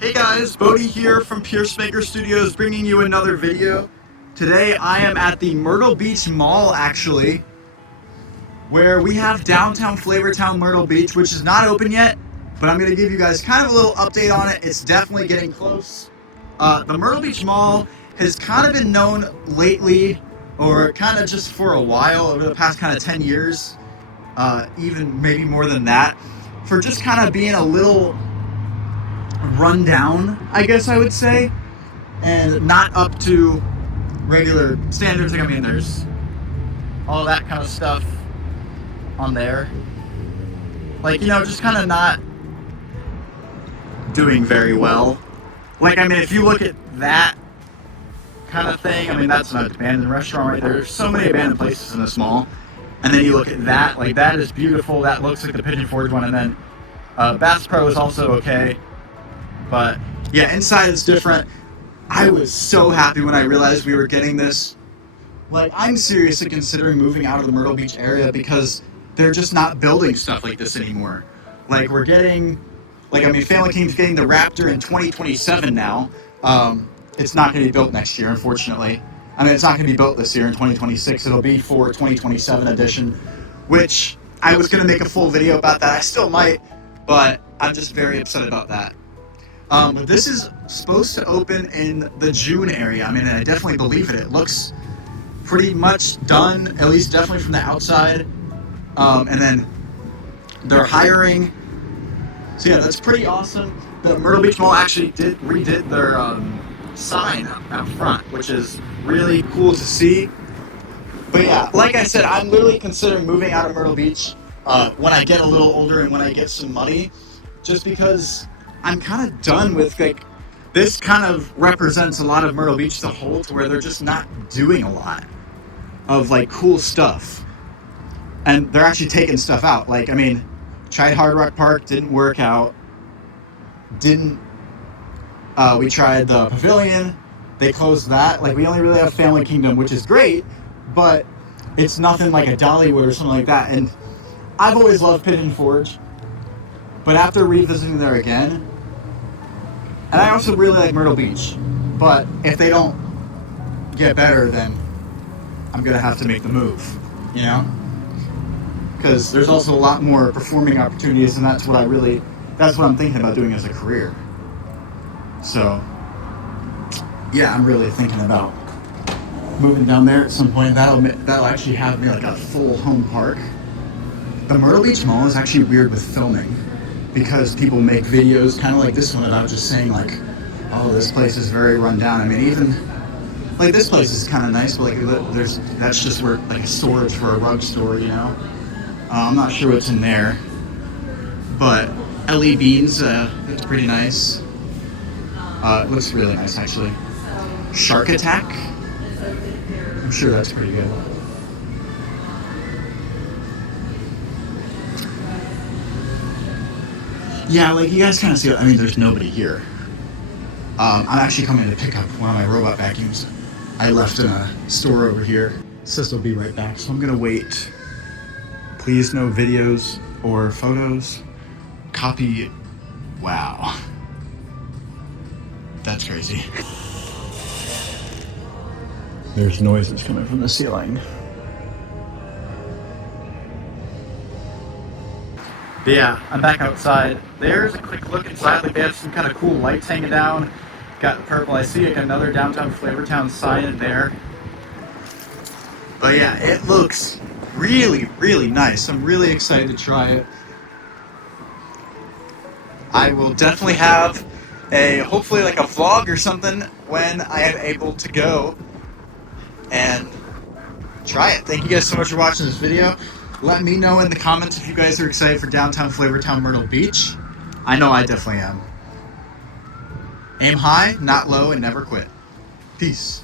Hey guys, Bodhi here from Maker Studios bringing you another video. Today I am at the Myrtle Beach Mall actually, where we have Downtown Flavortown Myrtle Beach, which is not open yet, but I'm going to give you guys kind of a little update on it. It's definitely getting close. The Myrtle Beach Mall has kind of been known lately, or kind of just for a while, over the past kind of 10 years, even maybe more than that, for just kind of being a little run down, I guess I would say, and not up to regular standards. Like, I mean, there's all that kind of stuff on there, like, you know, just kind of not doing very well. Like, I mean, if you look at that kind of thing, I mean, that's an abandoned restaurant right there. There's so many abandoned places in this mall, and then you look at that, like, that is beautiful. That looks like the Pigeon Forge one, and then Bass Pro is also okay. But yeah, inside is different. I was so happy when I realized we were getting this. Like, I'm seriously considering moving out of the Myrtle Beach area because they're just not building stuff like this anymore. Like, we're getting, like, I mean, Family King's getting the Raptor in 2027 now. It's not going to be built next year, unfortunately. I mean, it's not going to be built this year in 2026. It'll be for 2027 edition, which I was going to make a full video about that. I still might, but I'm just very upset about that. But this is supposed to open in the June area. I mean, I definitely believe it. It looks pretty much done, at least definitely from the outside. And then they're hiring. So yeah, that's pretty awesome. The Myrtle Beach Mall actually redid their sign out front, which is really cool to see. But yeah, like I said, I'm literally considering moving out of Myrtle Beach when I get a little older and when I get some money, just because I'm kind of done with, like, this kind of represents a lot of Myrtle Beach as a whole, to where they're just not doing a lot of, like, cool stuff. And they're actually taking stuff out. Like, I mean, tried Hard Rock Park, didn't work out. We tried the Pavilion, they closed that. Like, we only really have Family Kingdom, which is great, but it's nothing like a Dollywood or something like that. And I've always loved Pigeon Forge, but after revisiting there again, and I also really like Myrtle Beach, but if they don't get better, then I'm going to have to make the move, you know? Because there's also a lot more performing opportunities, and that's what I'm thinking about doing as a career. So, yeah, I'm really thinking about moving down there at some point. That'll actually have me like a full home park. The Myrtle Beach Mall is actually weird with filming, because people make videos kind of like this one about just saying, like, oh, this place is very run down. I mean, even like this place is kind of nice, but like that's just where, like, a storage for a rug store, you know. I'm not sure what's in there, but LE Beans, it's pretty nice. It looks really nice, actually. Shark Attack, I'm sure that's pretty good. Yeah, like, you guys kind of see, I mean, there's nobody here. I'm actually coming to pick up one of my robot vacuums I left in a store over here. It says they'll be right back, so I'm gonna wait. Please, no videos or photos. Copy. Wow. That's crazy. There's noises coming from the ceiling. But yeah, I'm back outside. There's a quick look inside. Like, they have some kind of cool lights hanging down. Got purple. I see another Downtown Flavortown sign in there. But yeah, it looks really, really nice. I'm really excited to try it. I will definitely have hopefully like a vlog or something when I am able to go and try it. Thank you guys so much for watching this video. Let me know in the comments if you guys are excited for Downtown Flavortown Myrtle Beach. I know I definitely am. Aim high, not low, and never quit. Peace.